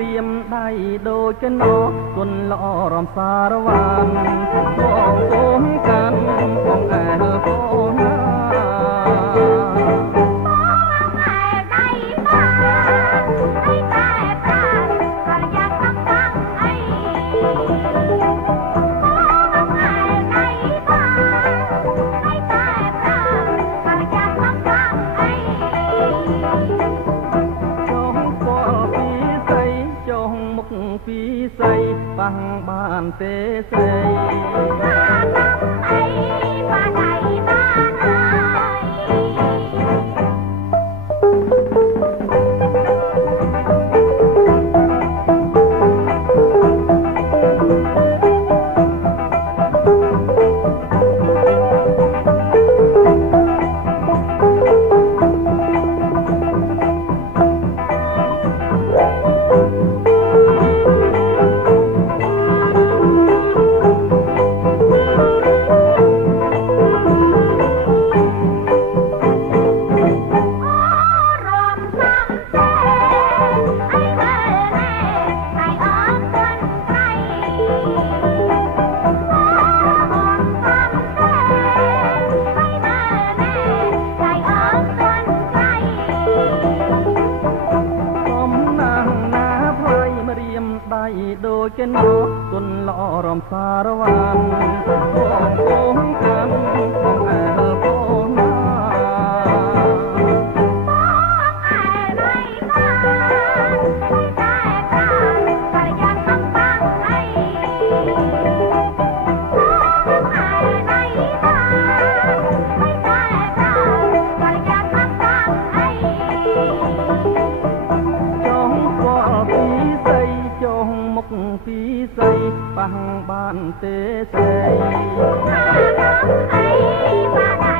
រៀមដៃដូចកណោគុណល្អរំសារវ៉ានបងកូនកាន់បងអែលកូនណាពីស្រីបាំងបានទេស្រីអីបាដៃបានដូចកណោគុណល្អរំសារវ៉ានបងកូនកាន់បងអែលកូនណាពីស្រីបាំងបានទេស្រីអីបា